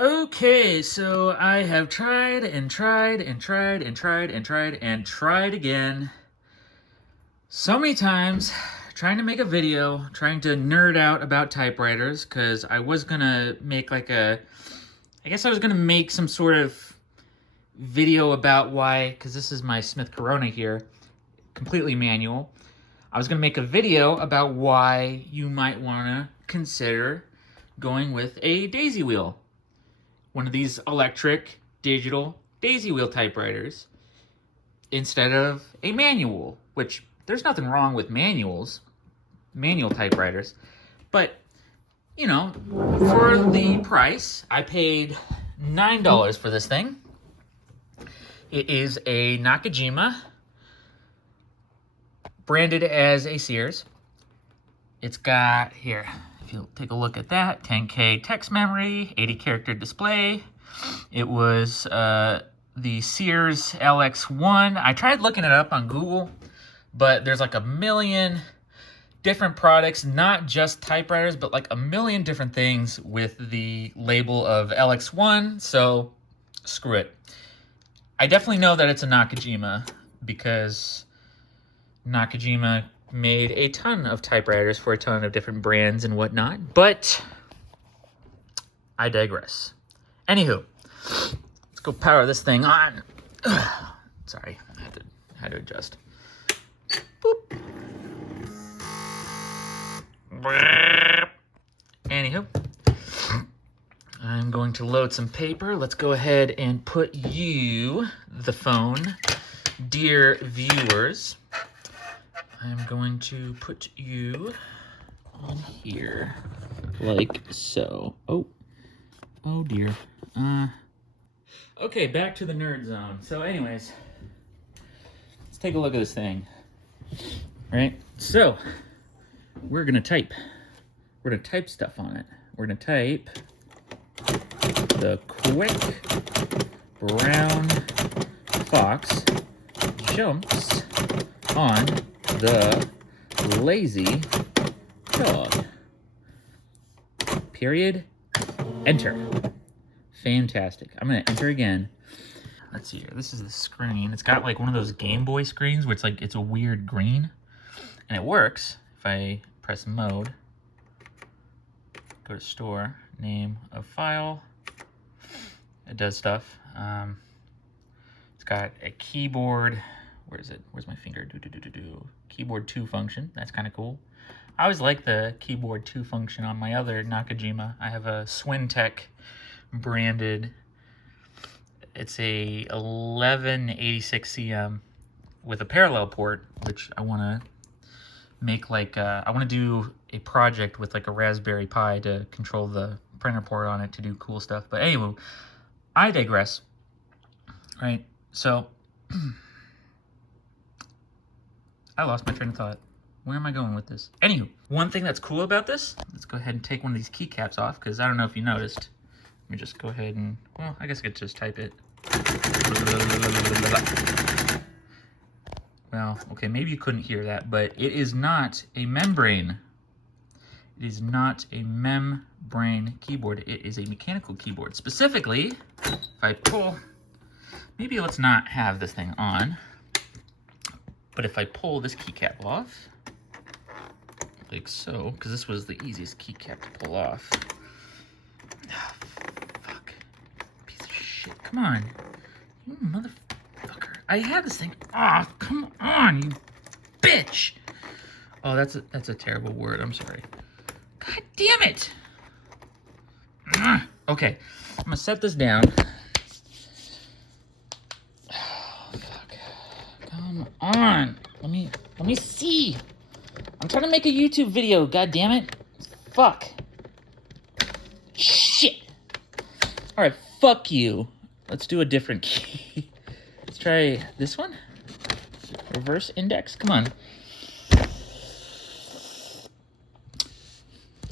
Okay, so I have tried and tried and tried and tried and tried and tried again so many times trying to make a video, trying to nerd out about typewriters, because I was gonna make like I guess I was gonna make some sort of video about why, because this is my Smith Corona here, completely manual. I was gonna make a video about why you might wanna consider going with a daisy wheel. One of these electric, digital daisy wheel typewriters instead of a manual, which there's nothing wrong with manual typewriters. But, you know, for the price, I paid $9 for this thing. It is a Nakajima, branded as a Sears. It's got, here, if you take a look at that, 10K text memory, 80 character display. It was the Sears LXI. I tried looking it up on Google, but there's like a million different products, not just typewriters, but like a million different things with the label of LX1, so screw it. I definitely know that it's a Nakajima because Nakajima made a ton of typewriters for a ton of different brands and whatnot, but I digress. Anywho, let's go power this thing on. Sorry, I had to adjust. Boop. Anywho, I'm going to load some paper. Let's go ahead and put you, the phone, dear viewers. I'm going to put you on here, like so. Oh dear. Okay, back to the nerd zone. So anyways, let's take a look at this thing. Right? So, we're gonna type. We're gonna type stuff on it. We're gonna type the quick brown fox jumps on the lazy dog. Period. Enter. Fantastic. I'm gonna enter again. Let's see here. This is the screen. It's got like one of those Game Boy screens where it's like it's a weird green, and it works if I press mode. Go to store, name of file. It does stuff. It's got a keyboard. Where is it? Where's my finger? Keyboard 2 function. That's kind of cool. I always like the keyboard 2 function on my other Nakajima. I have a Swintech branded. It's a 1186 CM with a parallel port, which I want to make like I want to do a project with like a Raspberry Pi to control the printer port on it to do cool stuff. But anyway, I digress. Right? So I lost my train of thought. Where am I going with this? Anywho, one thing that's cool about this, let's go ahead and take one of these keycaps off, because I don't know if you noticed. Let me just go ahead and, well, I guess I could just type it. Well, okay, maybe you couldn't hear that, but it is not a membrane. It is not a membrane keyboard. It is a mechanical keyboard. Specifically, if I pull, maybe let's not have this thing on. But if I pull this keycap off, like so, because this was the easiest keycap to pull off. Oh, fuck. Piece of shit. Come on. You motherfucker. I had this thing. Ah, oh, come on, you bitch. Oh, that's a terrible word. I'm sorry. God damn it. Okay. I'm going to set this down. Come on. Let me see. I'm trying to make a YouTube video, god damn it. Fuck. Shit. Alright, fuck you. Let's do a different key. Let's try this one. Reverse index. Come on.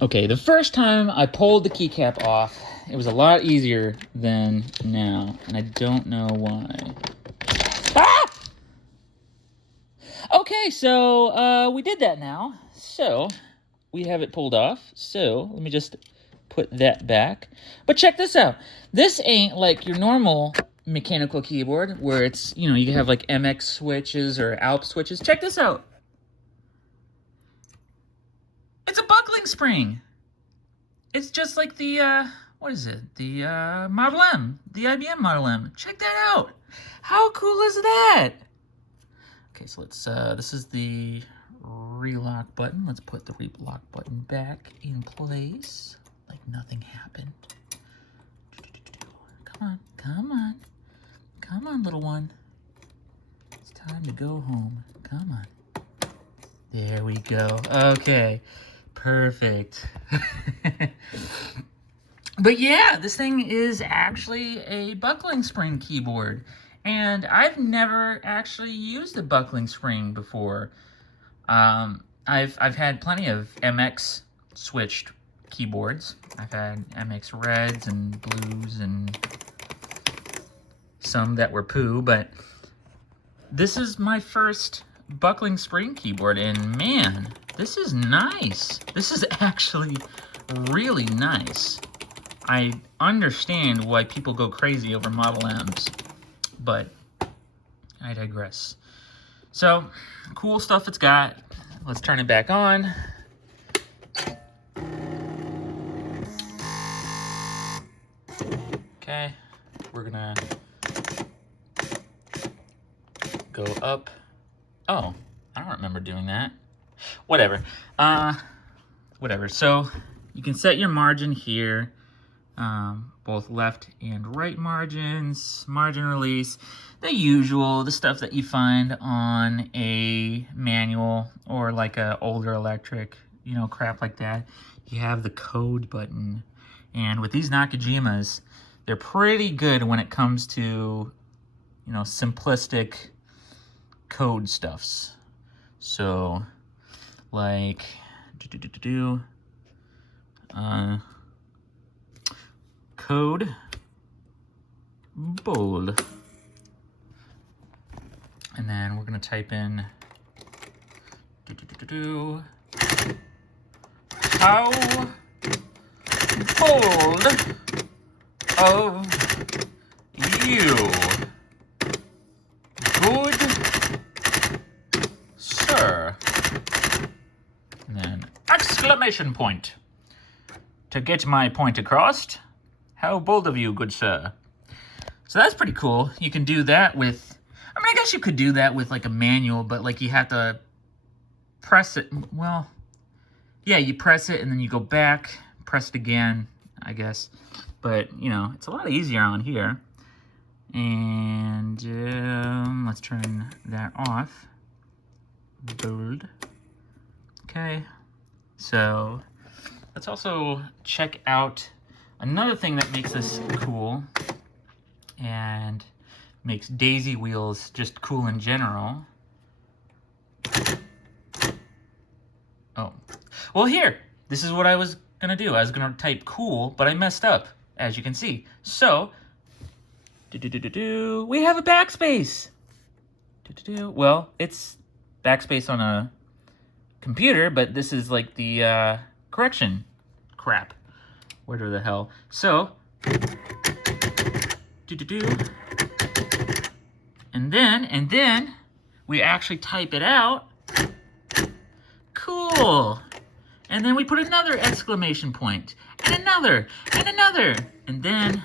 Okay, the first time I pulled the keycap off, it was a lot easier than now, and I don't know why. Ah! Okay, so we did that now. So we have it pulled off. So let me just put that back. But check this out. This ain't like your normal mechanical keyboard where it's, you know, you have like MX switches or Alp switches. Check this out. It's a buckling spring. It's just like the, what is it? The Model M, the IBM Model M. Check that out. How cool is that? Okay, so let's, this is the relock button. Let's put the relock button back in place like nothing happened. Come on, come on. Come on, little one. It's time to go home. Come on. There we go. Okay, perfect. But yeah, this thing is actually a buckling spring keyboard. And I've never actually used a buckling spring before. I've had plenty of MX switched keyboards. I've had MX reds and blues and some that were poo, but this is my first buckling spring keyboard, and man, this is nice. This is actually really nice. I understand why people go crazy over Model M's, but I digress. So, cool stuff it's got. Let's turn it back on. Okay, we're gonna go up. Oh, I don't remember doing that. Whatever. Whatever. So, you can set your margin here. Both left and right margins, margin release, the usual, the stuff that you find on a manual or like a older electric, you know, crap like that. You have the code button, and with these Nakajimas, they're pretty good when it comes to, you know, simplistic code stuffs. So, like, code bold, and then we're gonna type in how bold of you, good sir, and then exclamation point to get my point across. How bold of you, good sir. So that's pretty cool. You can do that with, I mean, I guess you could do that with like a manual, but like you have to press it. Well, yeah, you press it and then you go back, press it again, I guess. But, you know, it's a lot easier on here. And let's turn that off. Bold. Okay. So let's also check out another thing that makes this cool and makes daisy wheels just cool in general. Oh, well here, this is what I was gonna do. I was gonna type cool, but I messed up, as you can see. So, we have a backspace. Well, it's backspace on a computer, but this is like the correction crap. Where the hell? So, and then we actually type it out. Cool. And then we put another exclamation point, and another, and another, and then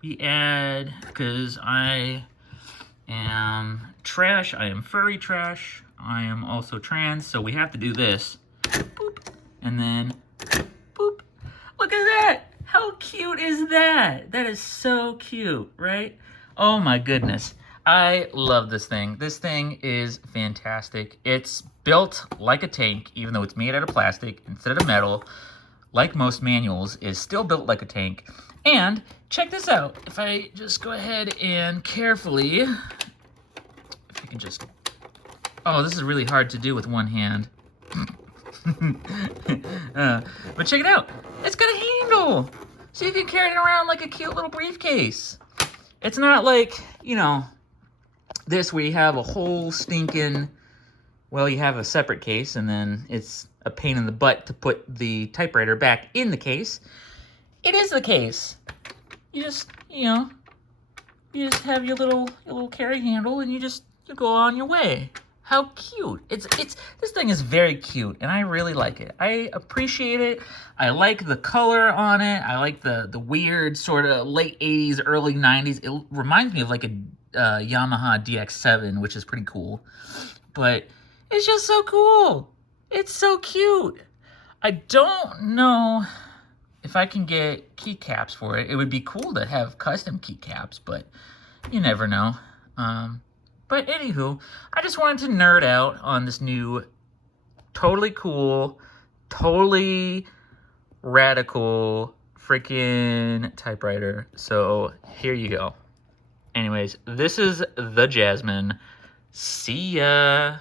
we add, because I am trash, I am furry trash, I am also trans, so we have to do this. Boop, and then boop. Look at that! How cute is that? That is so cute, right? Oh my goodness. I love this thing. This thing is fantastic. It's built like a tank, even though it's made out of plastic instead of metal. Like most manuals, is still built like a tank. And check this out. If I just go ahead and carefully, if I can just, oh, this is really hard to do with one hand. But check it out. It's got a handle, so you can carry it around like a cute little briefcase. It's not like, you know, this where you have a whole stinking, well, you have a separate case and then it's a pain in the butt to put the typewriter back in the case. it is the case. You just, you just have your little carry handle and you go on your way. How cute. This thing is very cute and I really like it. I appreciate it. I like the color on it. I like the weird sort of late 80s, early 90s. It reminds me of like a Yamaha DX7, which is pretty cool. But it's just so cool. It's so cute. I don't know if I can get keycaps for it. It would be cool to have custom keycaps, but you never know. But anywho, I just wanted to nerd out on this new, totally cool, totally radical freaking typewriter. So here you go. Anyways, this is the Jasmine. See ya.